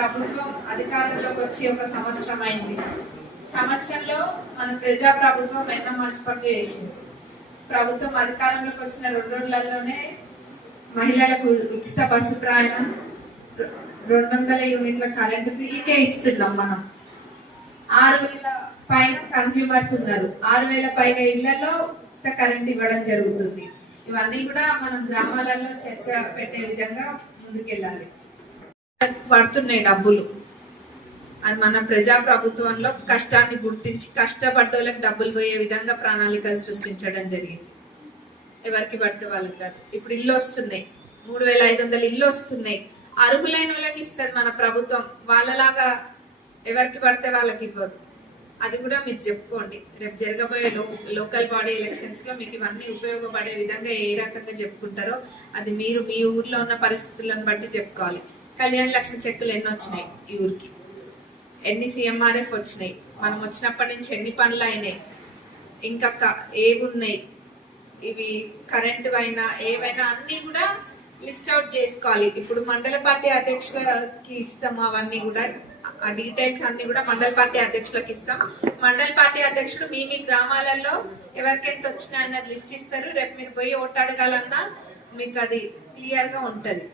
ప్రభుత్వం అధికారంలోకి వచ్చి ఒక సంవత్సరం అయింది. సంవత్సరంలో మన ప్రజా ప్రభుత్వం ఎన్నో మంచి పనులు చేసింది. ప్రభుత్వం అధికారంలోకి వచ్చిన రెండు రోజులలోనే మహిళలకు ఉచిత బస్సు ప్రయాణం రెండు వందల యూనిట్ల కరెంటు ఫ్రీకే ఇస్తున్నాం మనం. ఆరు వేల పైన కన్స్యూమర్స్ ఉన్నారు. ఆరు వేల పైగా ఇళ్ళలో ఉచిత కరెంట్ ఇవ్వడం జరుగుతుంది. ఇవన్నీ కూడా మనం గ్రామాలలో చర్చ పెట్టే విధంగా ముందుకెళ్ళాలి. పడుతున్నాయి డబ్బులు. అది మన ప్రజా ప్రభుత్వంలో కష్టాన్ని గుర్తించి కష్టపడ్డోళ్ళకి డబ్బులు పోయే విధంగా ప్రణాళికలు సృష్టించడం జరిగింది. ఎవరికి పడితే వాళ్ళకి కాదు. ఇప్పుడు ఇల్లు వస్తున్నాయి. మూడు వేల ఐదు వందలు ఇల్లు వస్తున్నాయి. అర్హులైన వాళ్ళకి ఇస్తుంది మన ప్రభుత్వం. వాళ్ళలాగా ఎవరికి పడితే వాళ్ళకి ఇవ్వదు. అది కూడా మీరు చెప్పుకోండి. రేపు జరగబోయే లో లోకల్ బాడీ ఎలక్షన్స్లో మీకు ఇవన్నీ ఉపయోగపడే విధంగా ఏ రకంగా చెప్పుకుంటారో అది మీరు మీ ఊర్లో ఉన్న పరిస్థితులను బట్టి చెప్పుకోవాలి. కళ్యాణ లక్ష్మి చెక్కులు ఎన్ని వచ్చినాయి ఈ ఊరికి? ఎన్ని సిఎంఆర్ఎఫ్ వచ్చినాయి? మనం వచ్చినప్పటి నుంచి ఎన్ని పనులు అయినాయి? ఇంకా క- ఏవి ఉన్నాయి ఇవి కరెంట్ అయినా ఏవైనా అన్నీ కూడా లిస్ట్ అవుట్ చేసుకోవాలి. ఇప్పుడు మండల పార్టీ అధ్యక్షులకి ఇస్తాం అవన్నీ కూడా. ఆ డీటెయిల్స్ అన్ని కూడా మండల పార్టీ అధ్యక్షులకు ఇస్తాం. మండల పార్టీ అధ్యక్షుడు మీ మీ గ్రామాలలో ఎవరికెంత వచ్చినా అన్నది లిస్ట్ ఇస్తారు. రేపు మీరు పోయి ఓటు అడగాలన్నా మీకు అది క్లియర్గా ఉంటుంది.